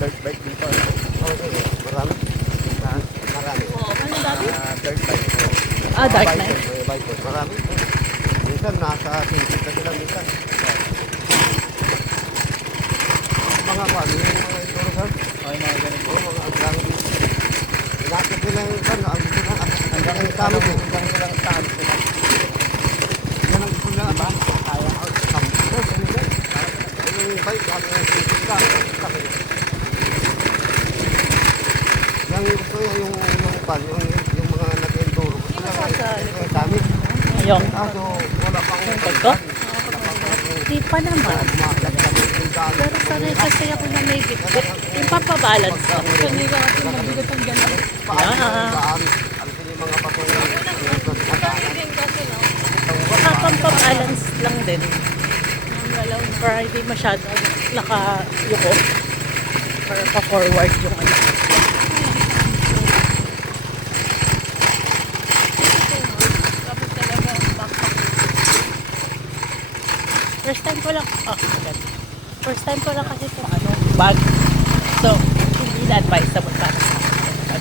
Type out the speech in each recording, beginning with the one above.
dirt bike dito. Oo, marami. Marami. Ano dati? Dirt bike. Dark Bike, night. may bike, marami. Minsan, nasa 20 na sila minsan. Mga paano yung mga ito, sir? Okay, mga ganun. Oo, mga ang dami. Inakit nila yung kan, ang gusto na, Hanggang ang tama din. hanggang ilang saan sila. Yan ang gusto na, ba? Kaya, yung bike, ang sisig ka, yung gusto niya, yung pan, yung mga nag-enduro. Ang dami. Yung Kaso, wala pang ito? Di pa naman. daan. Pero sanay kasi ako na may bitbit. Yung papabalance ako. Sanay ka kasi mabigat ang gano'n. Daan. Ano yung mga bato yung Sanay din kasi, no? Papabalance lang din. Ang galaw na. Para hindi masyadong nakayuko. Para pa-forward yung ano. Tapos talaga ang backpack. First time ko lang, first time ko lang kasi itong ano, bag. So, hindi na advisable para sa akin.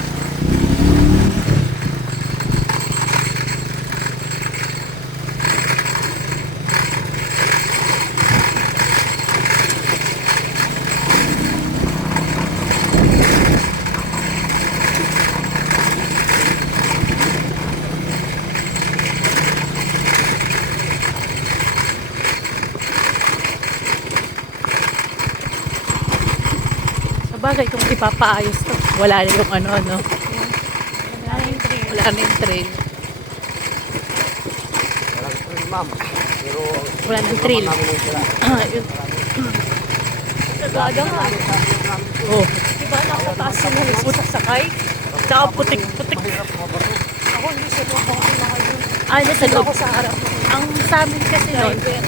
Sabagay kung ipapaayos to, wala na yung ano. Wala yung trail. Wala na yung trail. Walang trail, ma'am. Pero, Wala nang trail. namin lang sila. Yun. Sagada nga. Oh, Diba nakataas sila putak sakay? tsaka putik-putik. Mahirap mga bato. Ako hindi sa loob ako na ngayon. Sa loob. Ako sa harap mo. Ang sa amin kasi nun, Driver.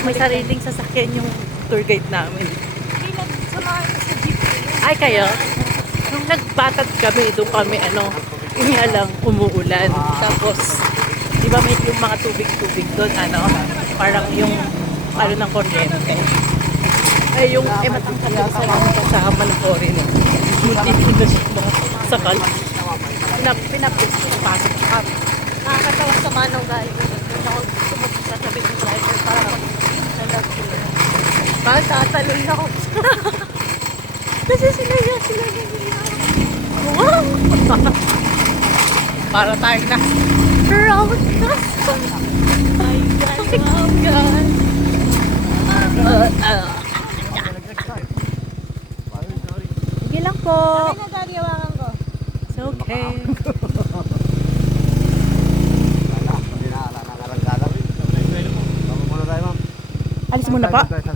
may sariling sasakyan yung tour guide namin. Hindi nagsamahan ko sa jeep. Ay kayo? Nung nagbatad kami, doon kami hindi lang umuulan. Tapos, di ba may yung mga tubig-tubig doon, parang yung ng kuryente. Ay, yung matangkad yung sa mga kasama ng foreign. Munti-tino siya mga sakal. Pinapos ko, pasok kami. Nakakatawa sa manaw galing. Doon ako sumunod sa tabi ng driver para mag-alag sila. Bakit tatalon ako? Kasi sila yung Wow! Para tayo na round cross. Ayan, wow, yan. Sige lang po. Sabi na daddy, hawakan ko. It's okay. Wala, hindi na, wala na karanggalan. Tama muna tayo, ma'am. Alis muna pa. Tayo sa